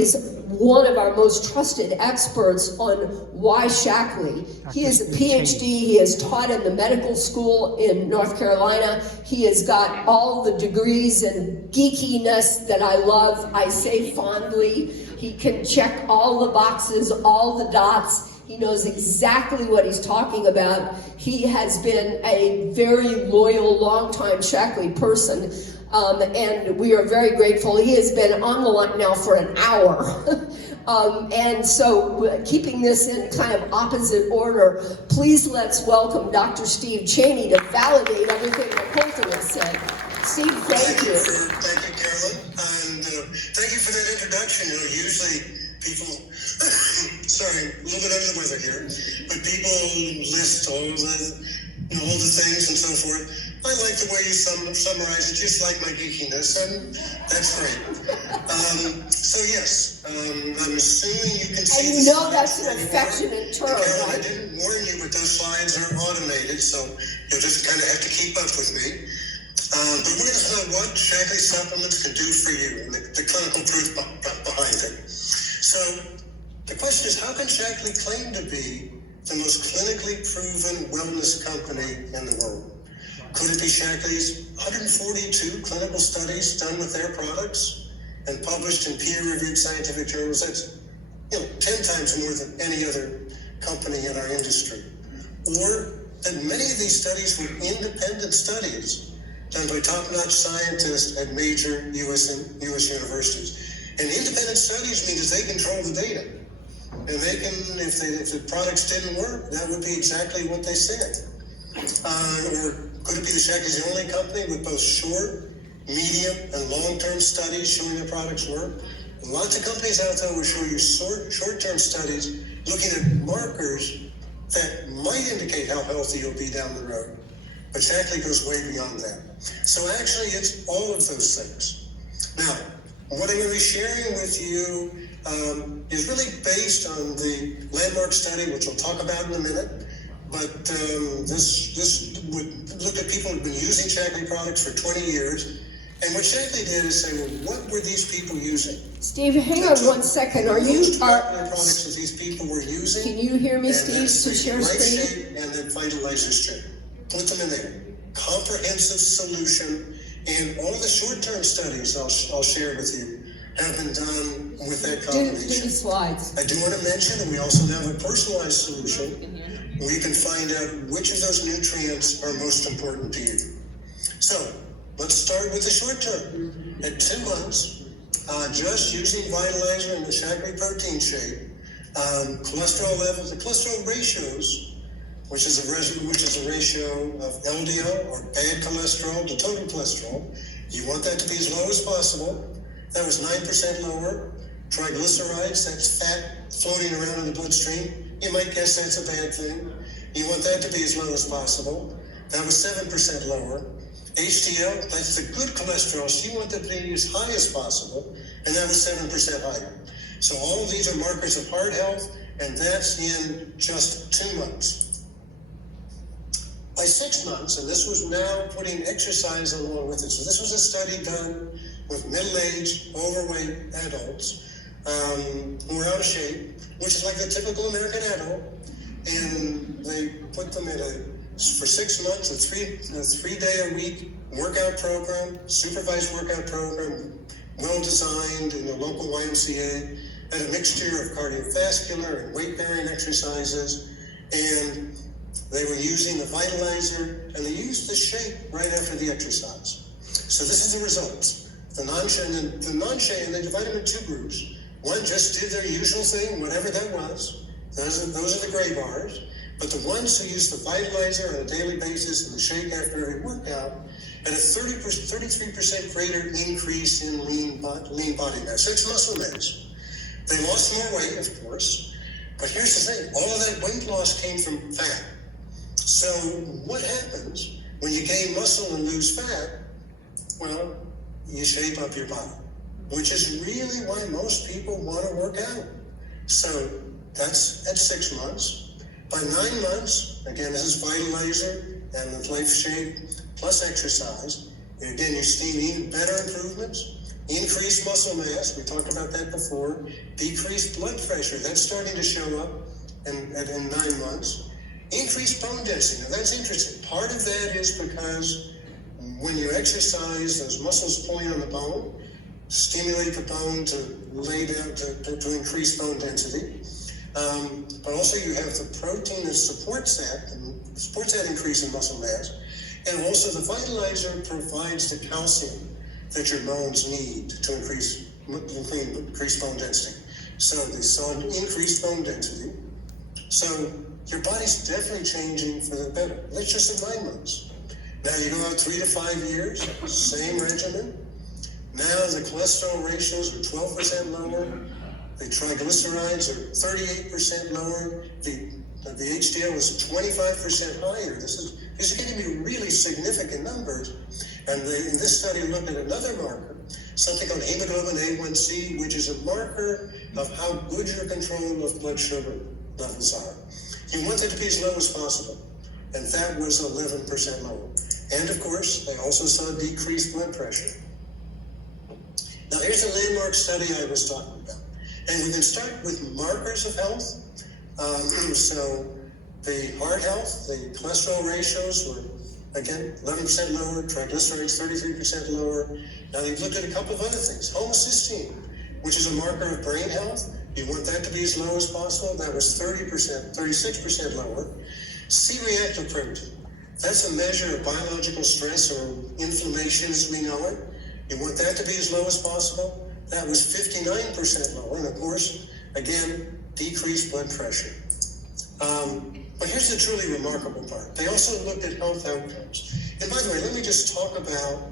is one of our most trusted experts on why Shaklee. He is a PhD. He has taught in the medical school in North Carolina. He has got all the degrees and geekiness that I love. I say fondly. He can check all the boxes, all the dots. He knows exactly what he's talking about. He has been a very loyal, longtime Shaklee person. And we are very grateful. He has been on the line now for an hour. And so keeping this in kind of opposite order, please let's welcome Dr. Steve Cheney to validate everything that Colton has said. Steve, thank you. Thank you, Carolyn. And thank you for that introduction. Usually people, sorry, a little bit under the weather here, but people list all the things and so forth. I like the way you summarize it, just like my geekiness, and that's great. So yes, I'm assuming you can see. And you know that's an affectionate term, Carol, right? I didn't warn you, but those slides are automated, so you'll just kind of have to keep up with me. But we're going to find out what Shaklee supplements can do for you and the clinical proof behind it. So the question is, how can Shaklee claim to be the most clinically proven wellness company in the world? Could it be Shaklee's 142 clinical studies done with their products and published in peer-reviewed scientific journals? That's 10 times more than any other company in our industry. Or that many of these studies were independent studies done by top-notch scientists at major U.S. universities. And independent studies means they control the data. And they can, if the products didn't work, that would be exactly what they said. Or could it be that Shaklee's the only company with both short, medium, and long-term studies showing their products work? Lots of companies out there will show you short-term studies looking at markers that might indicate how healthy you'll be down the road. But Shaklee goes way beyond that. So actually, it's all of those things. Now, what I'm going to be sharing with you is really based on the landmark study, which we'll talk about in a minute. But this would look at people who've been using Shaklee products for 20 years. And what Shaklee did is say, well, what were these people using? Steve, hang on one second. Products that these people were using. Can you hear me, Steve, to share screen? And then vitalizer strip. Put them in there. Comprehensive solution. And all the short-term studies I'll share with you have been done with that combination. Do the slides. I do want to mention that we also have a personalized solution where you can find out which of those nutrients are most important to you. So let's start with the short term. At 2 months, just using Vitalizer and the Shaklee protein shake, cholesterol levels, the cholesterol ratios, which is a ratio of LDL or bad cholesterol to total cholesterol. You want that to be as low as possible. That was 9% lower. Triglycerides, that's fat floating around in the bloodstream. You might guess that's a bad thing. You want that to be as low as possible. That was 7% lower. HDL, that's the good cholesterol, so you want that to be as high as possible, and that was 7% higher. So all of these are markers of heart health, and that's in just 2 months. By 6 months, and this was now putting exercise along with it. So this was a study done with middle-aged, overweight adults who were out of shape, which is like the typical American adult. And they put them for 6 months, a three-day-a-week workout program, supervised workout program, well-designed in the local YMCA, had a mixture of cardiovascular and weight-bearing exercises, and they were using the Vitalizer, and they used the shake right after the exercise. So this is the results. The non-shake, and they divided them in 2 groups. One just did their usual thing, whatever that was. Those are the gray bars. But the ones who used the Vitalizer on a daily basis and the shake after every workout had a 33% greater increase in lean body mass. That's muscle mass. They lost more weight, of course. But here's the thing. All of that weight loss came from fat. So what happens when you gain muscle and lose fat? Well, you shape up your body, which is really why most people want to work out. So that's at 6 months. By 9 months, again, this is Vitalizer and the Life Shake plus exercise. And again, you're seeing even better improvements. Increased muscle mass, we talked about that before. Decreased blood pressure, that's starting to show up in 9 months. Increased bone density, now that's interesting. Part of that is because when you exercise, those muscles pulling on the bone stimulate the bone to lay down, to increase bone density. But also you have the protein that supports that increase in muscle mass. And also the vitalizer provides the calcium that your bones need to increase bone density. So they saw an increased bone density. So your body's definitely changing for the better. That's just in 9 months. Now you go out 3 to 5 years, same regimen. Now the cholesterol ratios are 12% lower. The triglycerides are 38% lower. The HDL is 25% higher. These are going to be really significant numbers. And in this study looked at another marker, something called hemoglobin A1C, which is a marker of how good your control of blood sugar levels are. You want it to be as low as possible, and that was 11% lower. And of course, they also saw decreased blood pressure. Now here's the landmark study I was talking about. And we can start with markers of health. So the heart health, the cholesterol ratios were, again, 11% lower, triglycerides 33% lower. Now they've looked at a couple of other things. Homocysteine, which is a marker of brain health. You want that to be as low as possible. That was 36% lower. C-reactive protein. That's a measure of biological stress or inflammation as we know it. You want that to be as low as possible. That was 59% lower. And of course, again, decreased blood pressure. But here's the truly remarkable part. They also looked at health outcomes. And by the way, let me just talk about,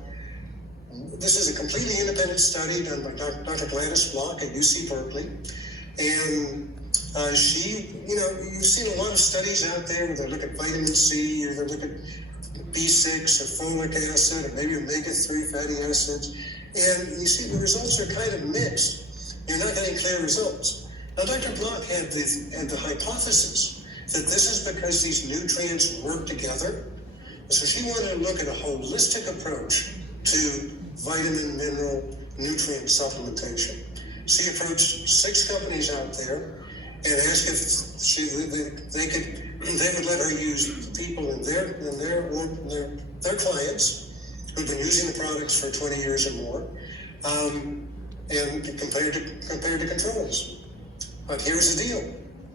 this is a completely independent study done by Dr. Gladys Block at UC Berkeley. And she, you've seen a lot of studies out there where they look at vitamin C, or they look at B6 or folic acid, or maybe omega-3 fatty acids. And you see the results are kind of mixed. You're not getting clear results. Now, Dr. Block had the hypothesis that this is because these nutrients work together. So she wanted to look at a holistic approach to vitamin, mineral, nutrient supplementation. She approached 6 companies out there and asked if they would let her use people in their clients who've been using the products for 20 years or more, and compared to controls. But here's the deal.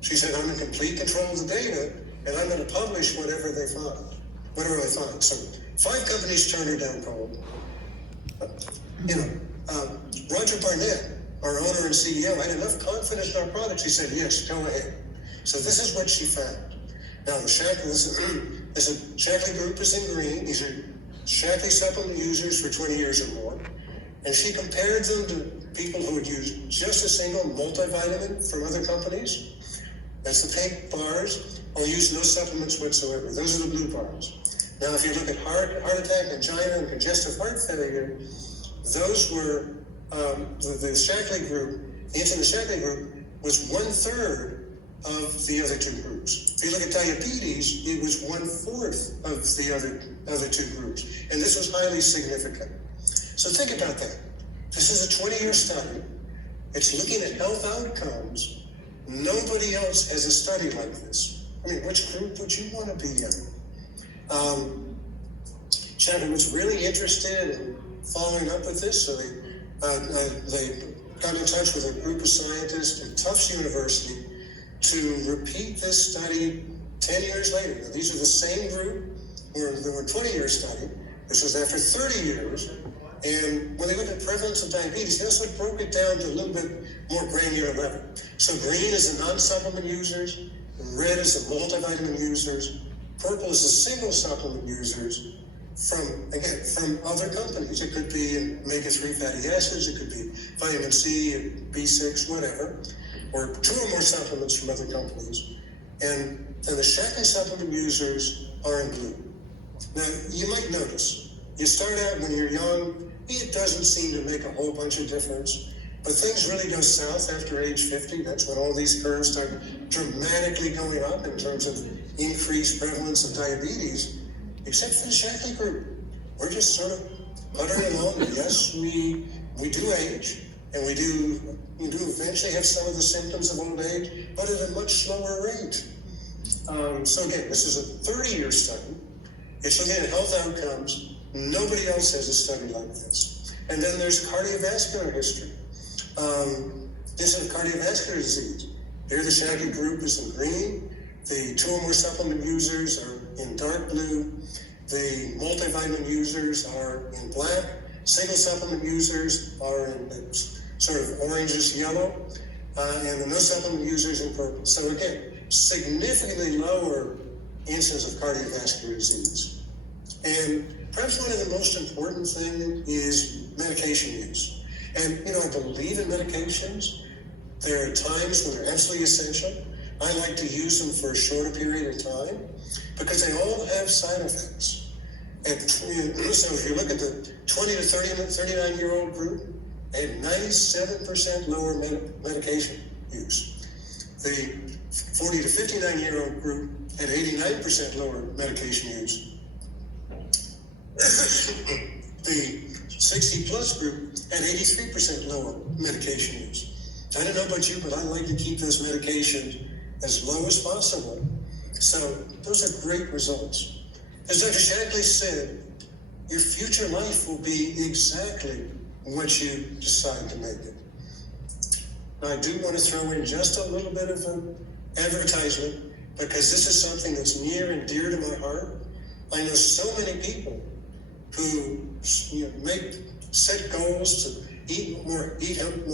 She said, I'm in complete control of the data, and I'm going to publish whatever I find. So 5 companies turned her down cold. Roger Barnett, our owner and CEO, had enough confidence in our products. He said, yes, go ahead. So this is what she found. Now, the Shaklee group is in green. These are Shaklee supplement users for 20 years or more. And she compared them to people who had used just a single multivitamin from other companies. That's the pink bars, or use no supplements whatsoever. Those are the blue bars. Now, if you look at heart attack, angina, and congestive heart failure, those were the Shaklee group. The insulin Shaklee group was 1/3 of the other 2 groups. If you look at diabetes, it was 1/4 of the other 2 groups, and this was highly significant. So think about that. This is a 20-year study. It's looking at health outcomes. Nobody else has a study like this. I mean, which group would you want to be in? Shaklee was really interested in following up with this, so they got in touch with a group of scientists at Tufts University to repeat this study 10 years later. Now, these are the same group where there were 20-year study. This was after 30 years. And when they looked at prevalence of diabetes, they also broke it down to a little bit more granular level. So green is the non-supplement users, red is the multivitamin users, purple is the single supplement users from other companies. It could be omega-3 fatty acids, it could be vitamin C, B6, whatever, or 2 or more supplements from other companies. And the Shaklee supplement users are in blue. Now, you might notice, you start out when you're young, it doesn't seem to make a whole bunch of difference, but things really go south after age 50. That's when all these curves start dramatically going up in terms of increased prevalence of diabetes, except for the Shaklee group. We're just sort of puttering along. Yes, we we do age, and we do eventually have some of the symptoms of old age, but at a much slower rate. So again, this is a 30-year study. It's looking at health outcomes. Nobody else has a study like this. And then there's cardiovascular history. This is cardiovascular disease. Here the Shaklee group is in green. The 2 or more supplement users are in dark blue. The multivitamin users are in black. Single supplement users are in sort of orangish yellow. And the no supplement users in purple. So again, significantly lower incidence of cardiovascular disease. And perhaps one of the most important things is medication use. And, I believe in medications. There are times when they're absolutely essential. I like to use them for a shorter period of time because they all have side effects. And so if you look at the 20 to 39-year-old group, they had 97% lower medication use. The 40 to 59-year-old group had 89% lower medication use. The 60-plus group had 83% lower medication use. I don't know about you, but I like to keep those medications as low as possible. So those are great results. As Dr. Shaklee said, your future life will be exactly what you decide to make it. I do want to throw in just a little bit of an advertisement because this is something that's near and dear to my heart. I know so many people who set goals to eat more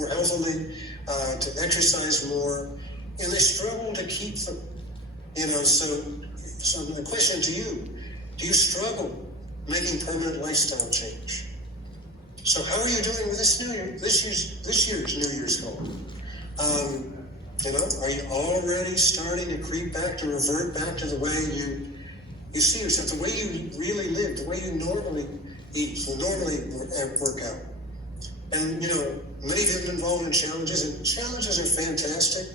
healthily, to exercise more, and they struggle to keep them. So the question to you: do you struggle making permanent lifestyle change? So how are you doing with this year's New Year's goal? Are you already starting to creep back, to revert back to the way you see yourself, the way you really live, the way you normally eat, normally work out? And, many of you have been involved in challenges, and challenges are fantastic.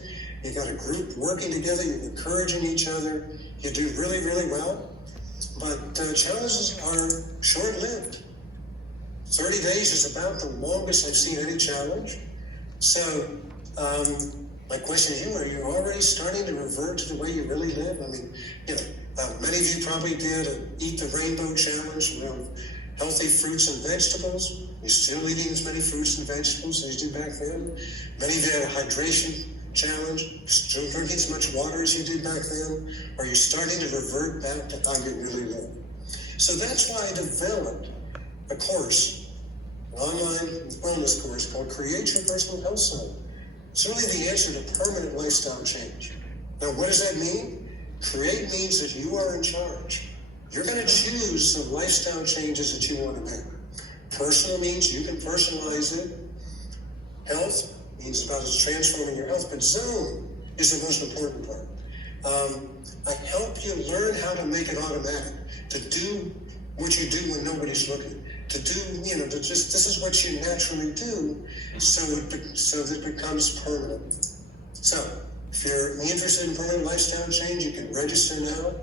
You got a group working together, you're encouraging each other, you do really, really well. But challenges are short-lived. 30 days is about the longest I've seen any challenge. So, my question to you: are you already starting to revert to the way you really live? I mean, many of you probably did an Eat the Rainbow challenge around healthy fruits and vegetables. You're still eating as many fruits and vegetables as you did back then. Many of you had a hydration challenge, still drinking as much water as you did back then. Are you starting to revert back to how you really live? So that's why I developed a course, an online wellness course called Create Your Personal Health Zone. It's really the answer to permanent lifestyle change. Now, what does that mean? Create means that you are in charge. You're going to choose the lifestyle changes that you want to make. Personal means you can personalize it. Health means about transforming your health, but zone is the most important part. I help you learn how to make it automatic, to do what you do when nobody's looking, to do, this is what you naturally do, so that it becomes permanent. So, if you're interested in permanent lifestyle change, you can register now.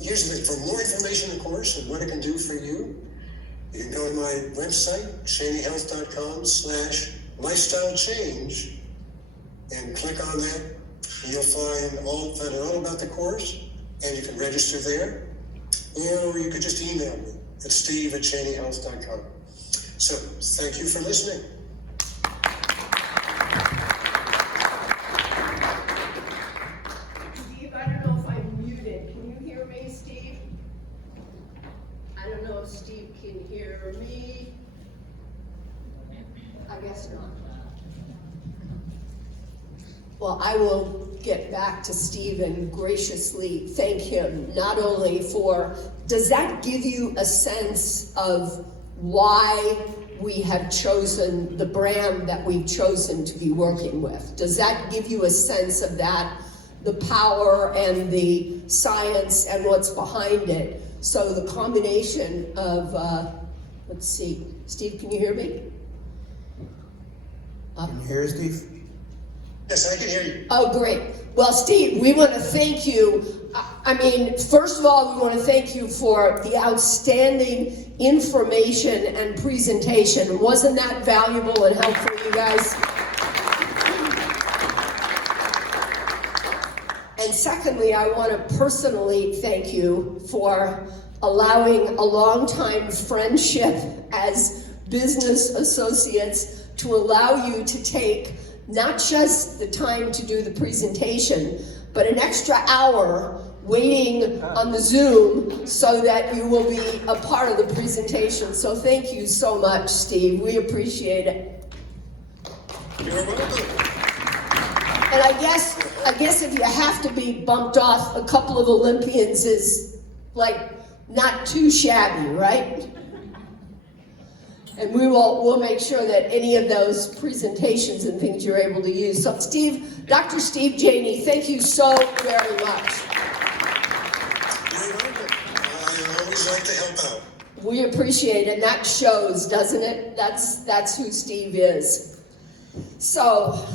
Here's the thing: for more information, of course, and what it can do for you, you can go to my website, shaneyhealth.com/lifestyle change, and click on that, and you'll find out all about the course, and you can register there, or you could just email me at steve@shaneyhealth.com. So, thank you for listening. Steve, I don't know if I'm muted. Can you hear me, Steve? I don't know if Steve can hear me. I guess not. Well, I will get back to Steve and graciously thank him, not only for, does that give you a sense of why we have chosen the brand that we've chosen to be working with? Does that give you a sense of that, the power and the science and what's behind it? So the combination of, let's see, Steve, can you hear me? Can you hear us, Steve? Yes, I can hear you. Oh, great. Well, Steve, we want to thank you. I mean, first of all, we want to thank you for the outstanding information and presentation. Wasn't that valuable and helpful, you guys? And secondly, I want to personally thank you for allowing a long-time friendship as business associates to allow you to take not just the time to do the presentation, but an extra hour waiting on the Zoom so that you will be a part of the presentation. So thank you so much, Steve. We appreciate it. You're welcome. And I guess if you have to be bumped off a couple of Olympians is like not too shabby, right? And we'll make sure that any of those presentations and things you're able to use. So Steve, Dr. Steve Janey, thank you so very much. You're welcome. I always like to help out. We appreciate it, and that shows, doesn't it? That's who Steve is. So